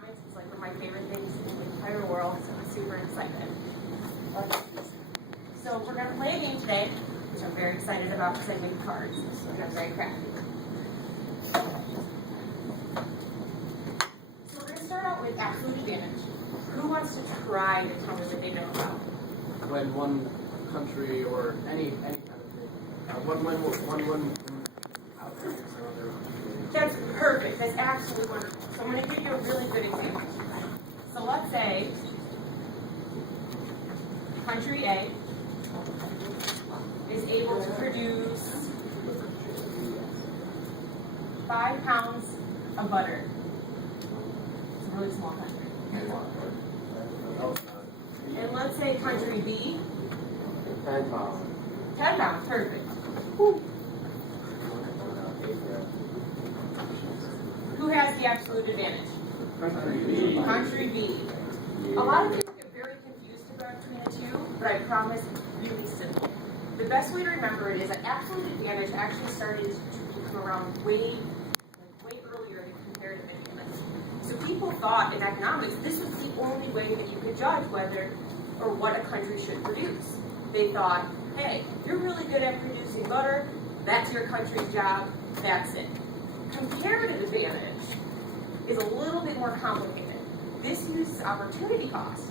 economics is like one of my favorite things in the entire world, so I'm super excited. So we're going to play a game today, which I'm very excited about because I make cards, and I'm very crafty. So we're going to start out with absolute advantage. Who wants to try to tell me what they know about? When one country or any kind of thing, one outbreaks another. That's perfect. That's absolutely wonderful. So I'm going to give you a really good example. So let's say country A is able to produce 5 pounds of butter. It's a really small country. And let's say country B, 10 pounds. 10 pounds, perfect. Who has the absolute advantage? Country B. A lot of people get very confused between the two, but I promise it's really simple. The best way to remember it is that absolute advantage actually started to come around way earlier than comparative advantage. So people thought in economics this was the only way that you could judge whether or what a country should produce. They thought, hey, you're really good at producing butter, that's your country's job, that's it. Comparative advantage is a little bit more complicated. This uses opportunity cost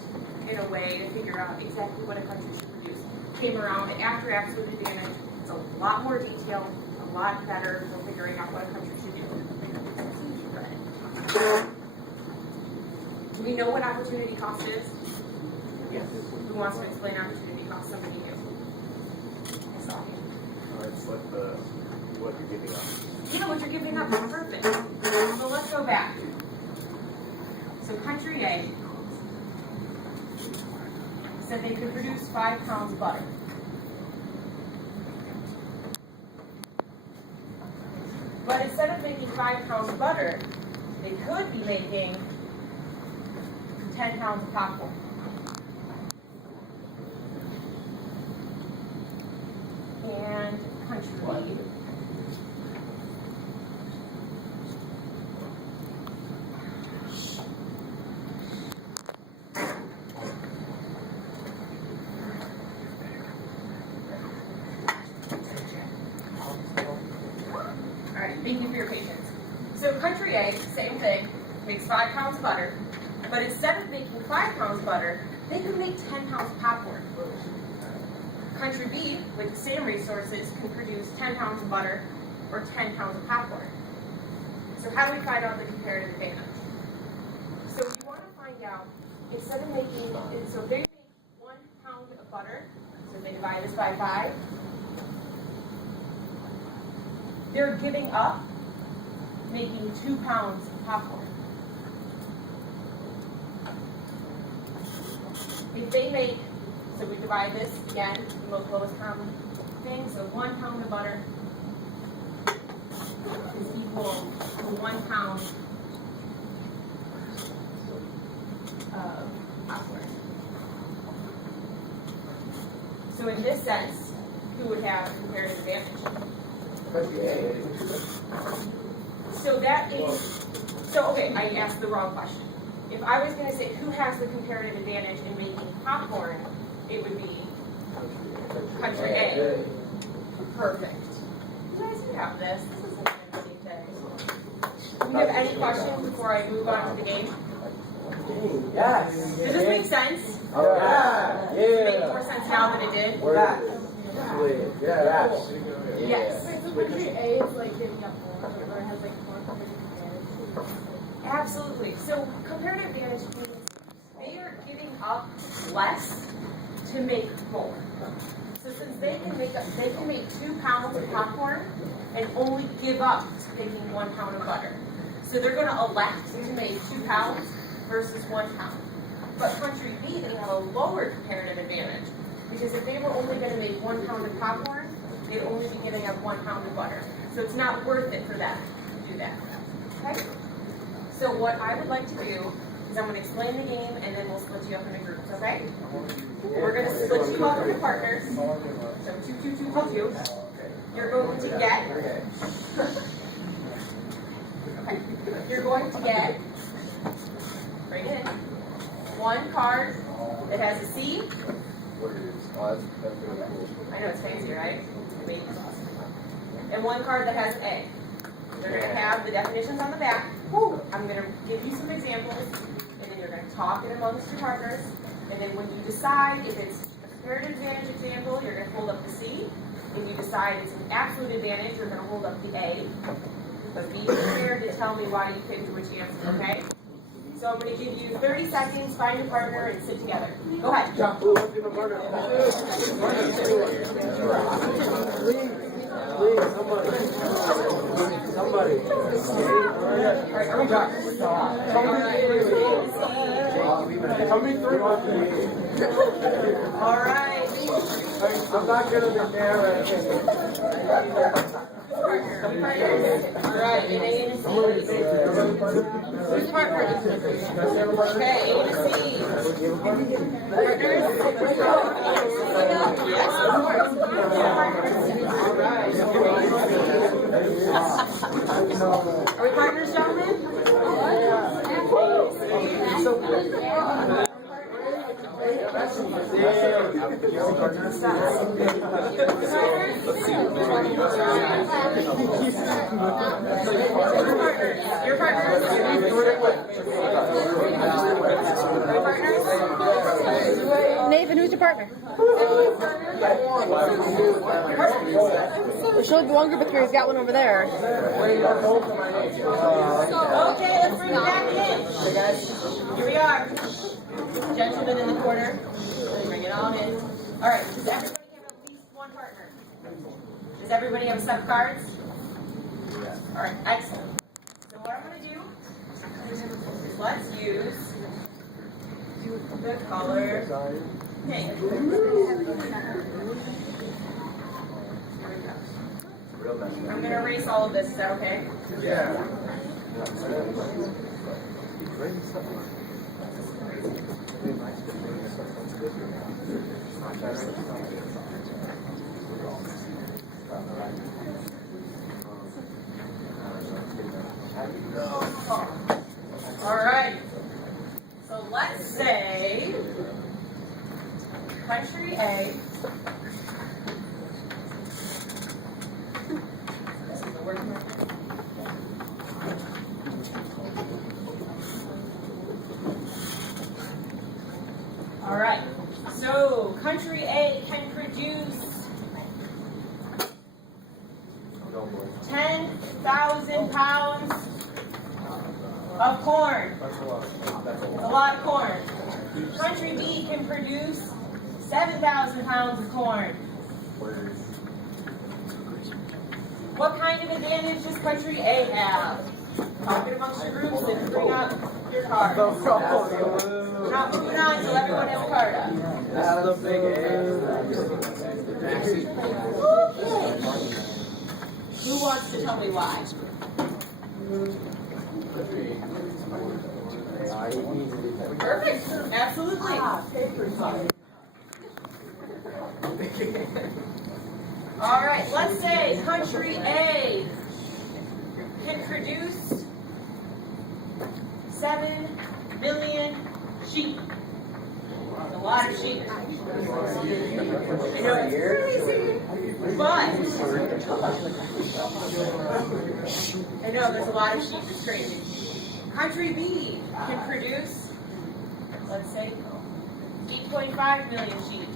in a way to figure out exactly what a country should produce. Came around after absolute advantage. It's a lot more detailed, a lot better for figuring out what a country should do. Do we know what opportunity cost is? Yes. Who wants to explain opportunity cost? Somebody new. I saw you. It's like what you're giving up. Yeah, what you're giving up is perfect. So let's go back. So country A said they could produce 5 pounds of butter. But instead of making 5 pounds of butter, they could be making 10 pounds of popcorn. And country B. Thank you for your patience. So country A, same thing, makes 5 pounds of butter, but instead of making 5 pounds of butter, they could make 10 pounds of popcorn. Country B, with the same resources, can produce 10 pounds of butter or 10 pounds of popcorn. So how do we find out the comparative advantage? So if you want to find out, instead of making, so they make 1 pound of butter, so they divide this by 5, they're giving up making 2 pounds of popcorn. If they make, so we divide this again, the most lowest common thing, so 1 pound of butter is equal to 1 pound of popcorn. So in this sense, who would have comparative advantage? So that is, so okay, I asked the wrong question. If I was going to say who has the comparative advantage in making popcorn, it would be country A. Perfect. You guys can have this. This is an interesting thing. Do you have any questions before I move on to the game? Yes. Does this make sense? Oh, yeah. Does it make more sense now than it did? Yes. Yes. So country A is like giving up more, or has like more comparative advantage. Absolutely. So comparative advantage means they are giving up less to make more. So since they can make 2 pounds of popcorn and only give up making 1 pound of butter. So they're going to elect to make 2 pounds versus 1 pound. But country B, they have a lower comparative advantage because if they were only going to make 1 pound of popcorn, they'd only be giving up 1 pound of butter. So it's not worth it for them to do that. Okay? So what I would like to do is I'm going to explain the game and then we'll split you up into groups, okay? We're going to split you up into partners. So 2, 2, 2, 2, 2. You're going to get. Okay. You're going to get one card that has a C. I know it's fancy, right? Baby sauce. And one card that has an A. They're going to have the definitions on the back. I'm going to give you some examples, and then you're going to talk it amongst your partners. And then when you decide if it's a comparative advantage example, you're going to hold up the C. If you decide it's an absolute advantage, you're going to hold up the A. But be prepared to tell me why you picked which answer, okay? So I'm going to give you 30 seconds, find your partner, and sit together. Go ahead. Somebody. Tell me through. All right. I'm not good at the camera. All right, and A and C. Who's the partner? Okay, A and C. Partners? Yes, of course. Are we partners, gentlemen? Your partners? Nathan, who's your partner? There should be one group of three. He's got one over there. Okay, let's bring it back in. Here we are. Gentlemen in the corner. Bring it on in. All right, does everybody have at least one partner? Does everybody have some cards? All right, excellent. So what I'm going to do is let's use the color pink. Here we go. I'm going to erase all of this. Is that okay? Yeah. All right. So let's say country A. This is the word. All right. So country A can produce 10,000 pounds of corn. A lot of corn. Country B can produce 7,000 pounds of corn. What kind of advantage does country A have? Talk it amongst your groups and bring up your card. We're not moving on until everyone has a card up. That's the big Who wants to tell me why? Perfect. Absolutely. All right. Let's say country A can produce 7 million sheep. That's a lot of sheep. I know it's crazy, but I know there's a lot of sheep. It's crazy. Country B can produce, let's say, 8.5 million sheep.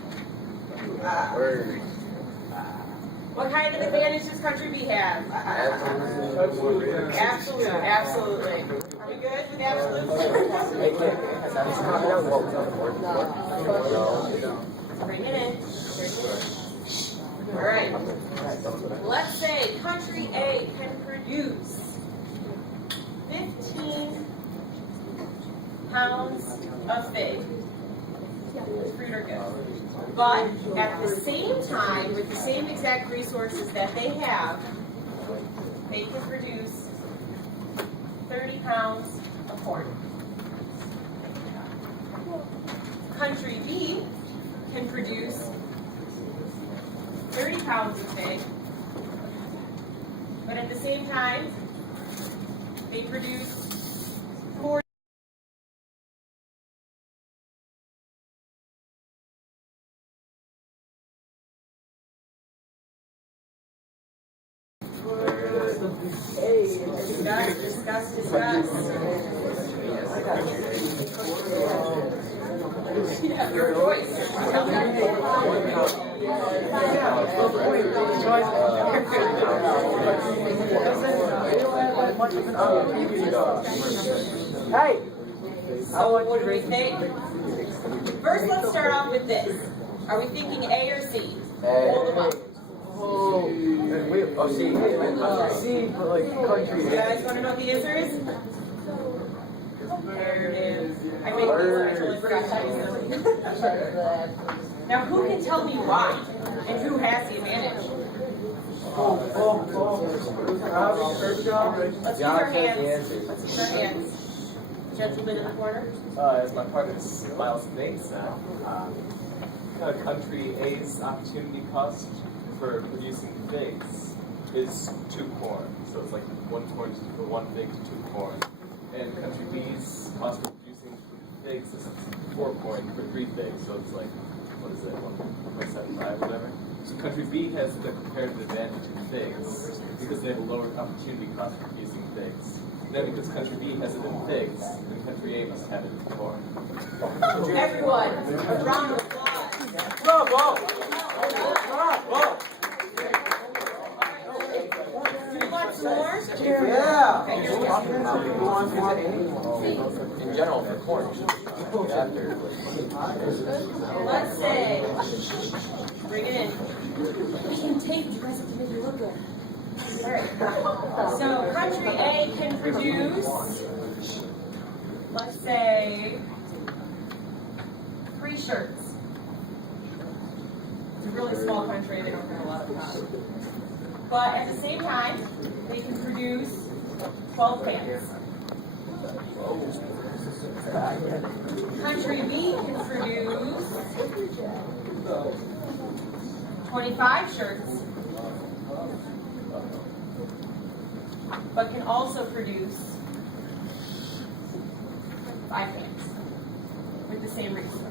What kind of advantage does country B have? Absolutely. Absolutely. Are we good with absolutely? Bring it in. All right. Let's say country A can produce 15 pounds of fig. Fruit or good. But at the same time, with the same exact resources that they have, they can produce 30 pounds of corn. Country B can produce 30 pounds of fig, but at the same time, they produce Your voice. Hey! So what do we think? First, let's start off with this. Are we thinking A or C? Hold them up. Oh, C, but like country. You guys want to know what the answer is? Comparative. I made these, I totally forgot to use them. Now, who can tell me why? And who has the advantage? Let's use our hands. Let's use our hands. Gentleman in the corner. As my partner Miles Nate said, country A's opportunity cost for producing figs is 2 corn. So it's like 1 corn for 1 fig to 2 corn. And country B's cost for producing figs is 4 corn for 3 figs. So it's like, what is it, 1.75 or whatever. So country B has the comparative advantage in figs because they have a lower opportunity cost for producing figs. Now, because country B has it in figs, then country A must have it in corn. Everyone, a round of applause. Bravo! Do you want some more? Yeah! Okay, here's one. In general, for corn. Let's say, bring it in. We can tape you guys have to make it look good. Alright. So country A can produce, let's say, 3 shirts. It's a really small country, they don't have a lot of time. But at the same time, we can produce 12 pants. Country B can produce 25 shirts, but can also produce 5 pants with the same resources.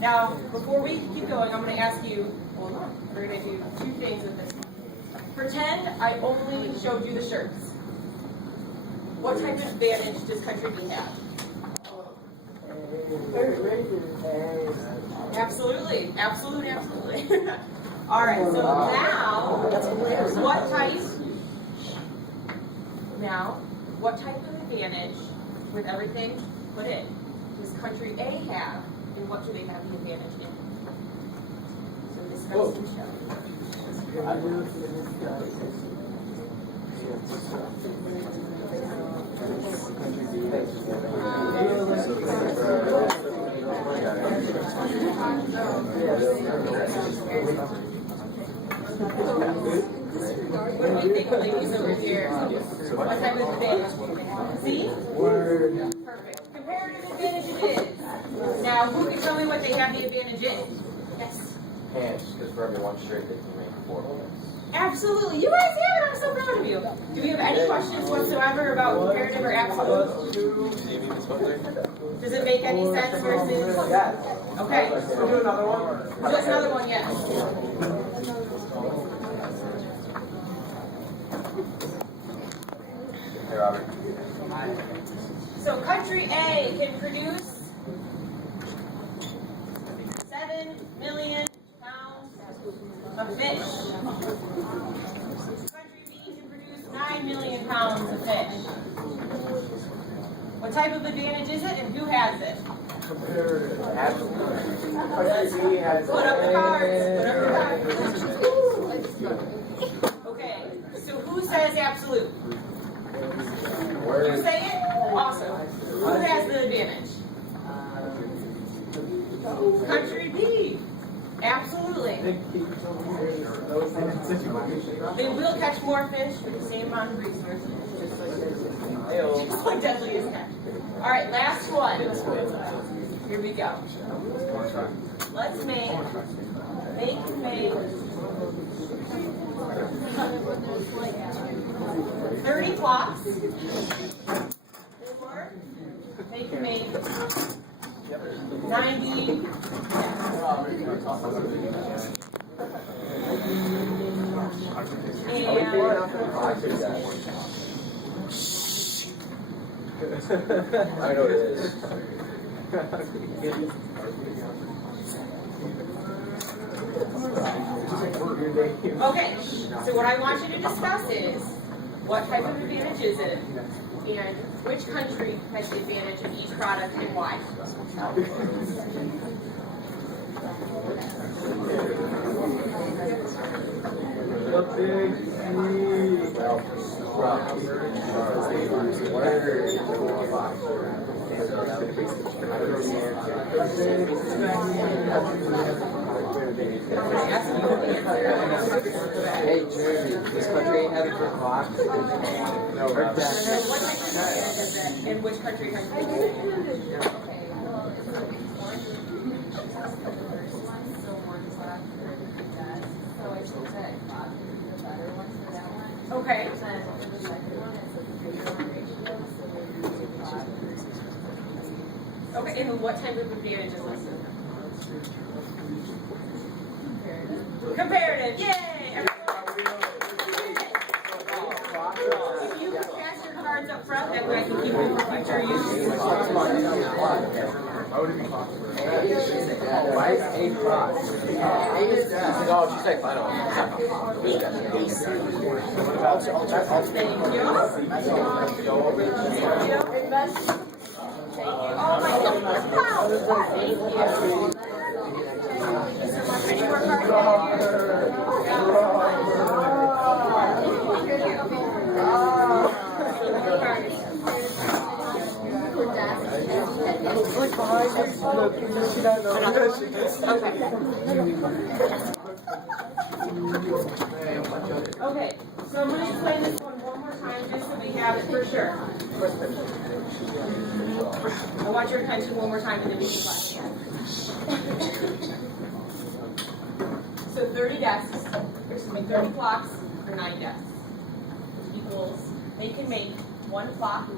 Now, before we keep going, I'm going to ask you, hold on, we're going to do 2 things with this. Pretend I only showed you the shirts. What type of advantage does country B have? Absolutely, absolutely. All right, so what type of advantage with everything put in does country A have, and what do they have the advantage in? So this goes to show. What do we think, ladies over here? What type of advantage? See? Perfect. Comparative advantage it is. Now, who can tell me what they have the advantage in? Yes. Pants, because for every 1 shirt they can make 4 pants. Absolutely. You guys have it. I'm so proud of you. Do we have any questions whatsoever about comparative or absolute? Does it make any sense versus? Okay. We'll do another one. Just another one, yes. Hey, Robert. So country A can produce 7 million pounds of fish. Country B can produce 9 million pounds of fish. What type of advantage is it, and who has it? Comparative. Put up the cards. Okay, so who says absolute? You say it? Awesome. Who has the advantage? Country B. Absolutely. They will catch more fish with the same amount of resources. Just like Deadly is catch. All right, last one. Here we go. Let's make. They can make 30 clocks. Or they can make 90. I know what it is. Okay, so what I want you to discuss is what type of advantage is it, and which country has the advantage of each product and why. Hey, Jersey, this country ain't having for clocks. So what type of advantage is it, and which country has the advantage? Okay. Okay, and what type of advantage is this? Comparative, yay! If you can pass your cards up front, that way I can keep them for future use. Why is A cross? No, she's like, I don't Oh my goodness, wow, thank you. Any more Okay, so I'm going to explain this one more time just so we have it for sure. I want your attention one more time in the meeting class. So 30 desks, excuse me, 30 clocks for 9 desks, which equals they can make 1 clock,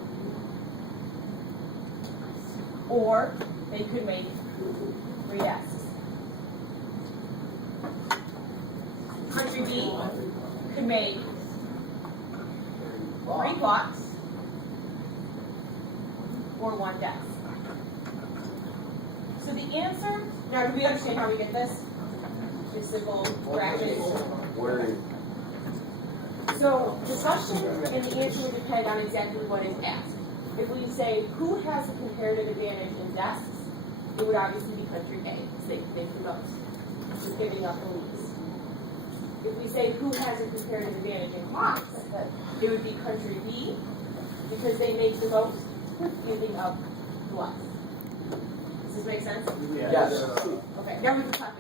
or they could make 3 desks. Country B could make 3 clocks or 1 desk. So the answer, now do we understand how we get this? Just simple fractions. So the question and the answer would depend on exactly what is asked. If we say who has a comparative advantage in desks, it would obviously be country A, because they can make the most, just giving up the least. If we say who has a comparative advantage in clocks, it would be country B, because they make the most, giving up the less. Does this make sense? Yes. Okay, now we can talk